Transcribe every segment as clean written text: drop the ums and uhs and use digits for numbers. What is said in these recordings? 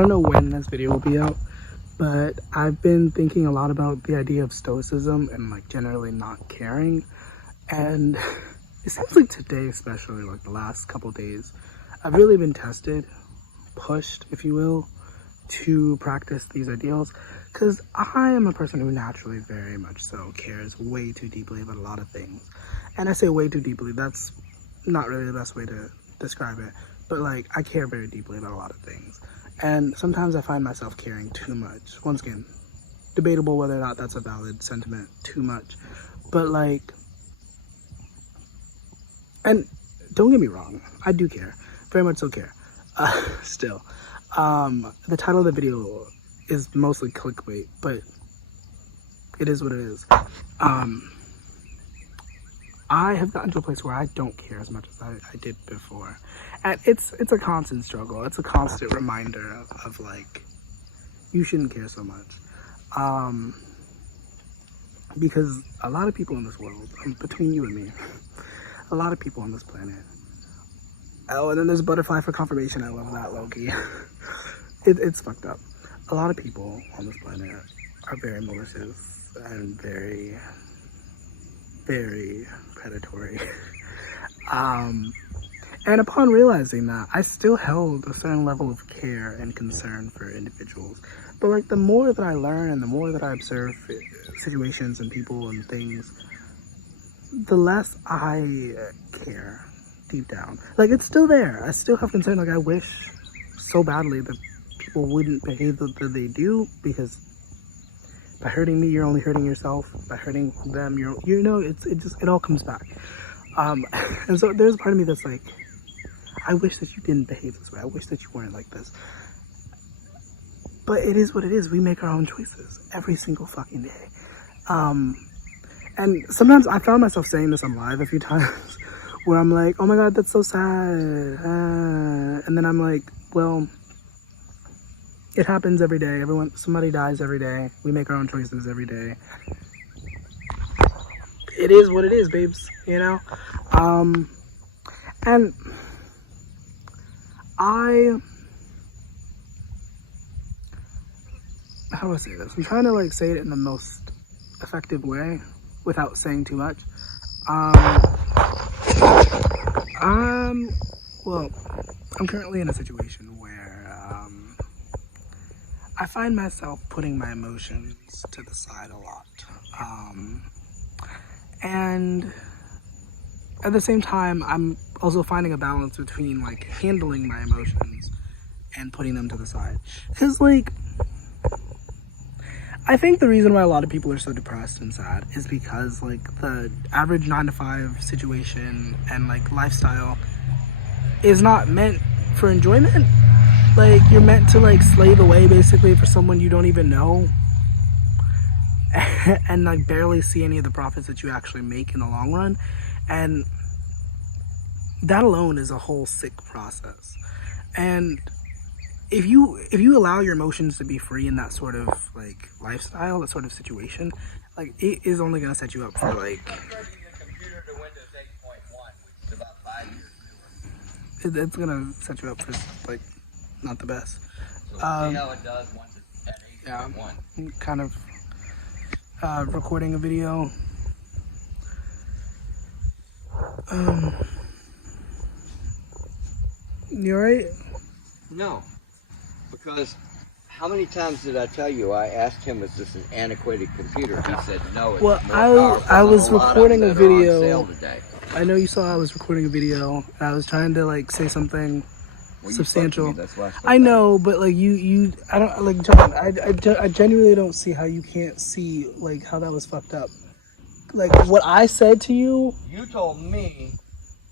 don't know when this video will be out, but I've been thinking a lot about the idea of Stoicism and like generally not caring. And it seems like today, especially like the last couple days, I've really been tested, pushed, if you will, to practice these ideals, because I am a person who naturally very much so cares way too deeply about a lot of things. And I say way too deeply, that's not really the best way to describe it, but like I care very deeply about a lot of things. And sometimes I find myself caring too much. Once again, debatable whether or not that's a valid sentiment, too much. But like, and don't get me wrong, I do care, very much so care, still. The title of the video is mostly clickbait, but it is what it is. I have gotten to a place where I don't care as much as I did before. And it's a constant struggle. It's a constant reminder of like, you shouldn't care so much. Because a lot of people in this world, between you and me, a lot of people on this planet. Oh, and then there's butterfly for confirmation. I love that, Loki. It's fucked up. A lot of people on this planet are very malicious and very, very predatory. And upon realizing that, I still held a certain level of care and concern for individuals. But like the more that I learn and the more that I observe situations and people and things, the less I care deep down. Like it's still there. I still have concern. Like I wish so badly that people wouldn't behave the way they do, because by hurting me, you're only hurting yourself. By hurting them, it all comes back. And so there's a part of me that's like, I wish that you didn't behave this way. I wish that you weren't like this. But it is what it is. We make our own choices every single fucking day. And sometimes I found myself saying this on live a few times where I'm like, oh my God, that's so sad. And then I'm like, well, it happens every day. Somebody dies every day. We make our own choices every day. It is what it is, babes, you know? And how do I say this? I'm trying to like say it in the most effective way without saying too much. Well, I'm currently in a situation where I find myself putting my emotions to the side a lot. And at the same time, I'm also finding a balance between like handling my emotions and putting them to the side. Because like, I think the reason why a lot of people are so depressed and sad is because like the average 9-to-5 situation and like lifestyle is not meant for enjoyment. Like you're meant to like slave away basically for someone you don't even know and like barely see any of the profits that you actually make in the long run. And that alone is a whole sick process. And if you allow your emotions to be free in that sort of like lifestyle, that sort of situation, like it is only going to set you up for like, it's going to set you up for like not the best. So see how it does once it's at 8.1. Yeah, I'm kind of recording a video. You alright? No, because how many times did I tell you I asked him, is this an antiquated computer? He said no, it's well, more powerful I was than a lot recording of a them that are on video. sale today. I know you saw I was recording a video and I was trying to like say something substantial. That's why I know, but like I don't like John. I genuinely don't see how you can't see like how that was fucked up. Like what I said to you. You told me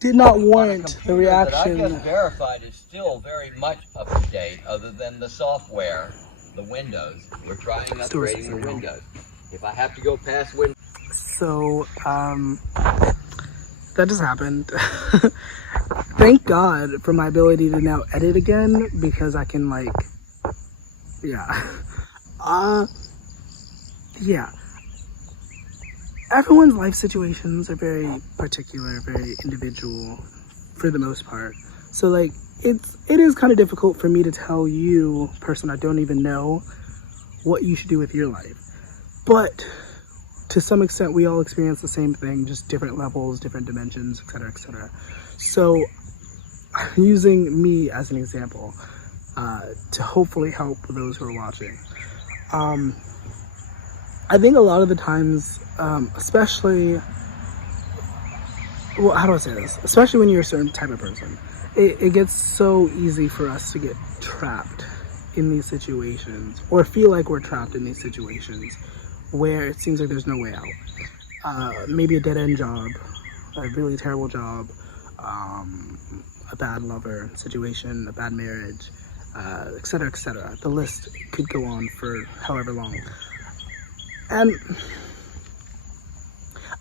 did not warrant the reaction. That I just verified is still very much up to date, other than the software, the Windows. We're trying upgrading the Windows. If I have to go past Windows. So, that just happened. Thank God for my ability to now edit again, because I can like, yeah. Yeah. Everyone's life situations are very particular, very individual for the most part. So like, it is kind of difficult for me to tell you, person I don't even know, what you should do with your life. But to some extent, we all experience the same thing, just different levels, different dimensions, etc., etc. So, using me as an example to hopefully help those who are watching. I think a lot of the times, especially, well, how do I say this? Especially when you're a certain type of person, it gets so easy for us to get trapped in these situations, or feel like we're trapped in these situations where it seems like there's no way out. Maybe a dead-end job, a really terrible job, a bad lover situation, a bad marriage, etc., etc. The list could go on for however long. And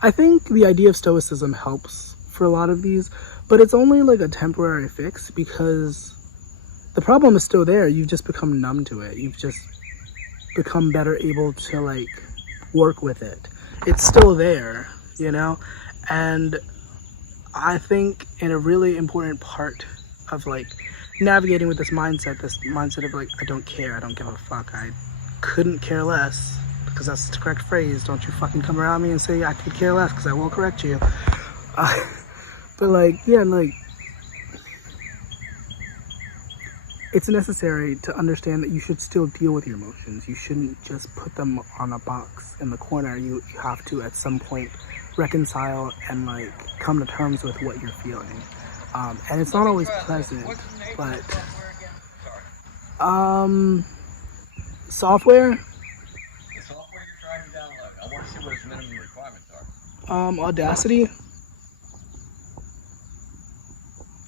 I think the idea of Stoicism helps for a lot of these, but it's only like a temporary fix because the problem is still there. You've just become numb to it. You've just become better able to like work with it. It's still there, you know? And I think in a really important part of like navigating with this mindset of like, I don't care, I don't give a fuck, I couldn't care less, because that's the correct phrase. Don't you fucking come around me and say I could care less, because I will correct you. But like, yeah, like, it's necessary to understand that you should still deal with your emotions. You shouldn't just put them on a box in the corner. You have to at some point reconcile and like come to terms with what you're feeling. And it's not always pleasant, but software. The software you're trying to download. I want to see what its minimum requirements are. Audacity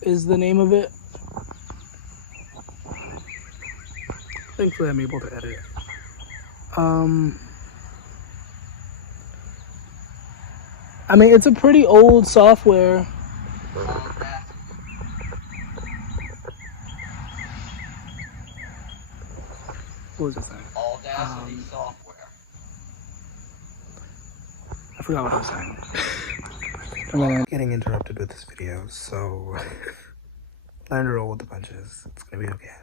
is the name of it. Thankfully, I'm able to edit it. I mean, it's a pretty old software. What was it saying? Audacity software. I forgot what I was saying. I'm getting interrupted with this video, so learn to roll with the punches. It's gonna be okay.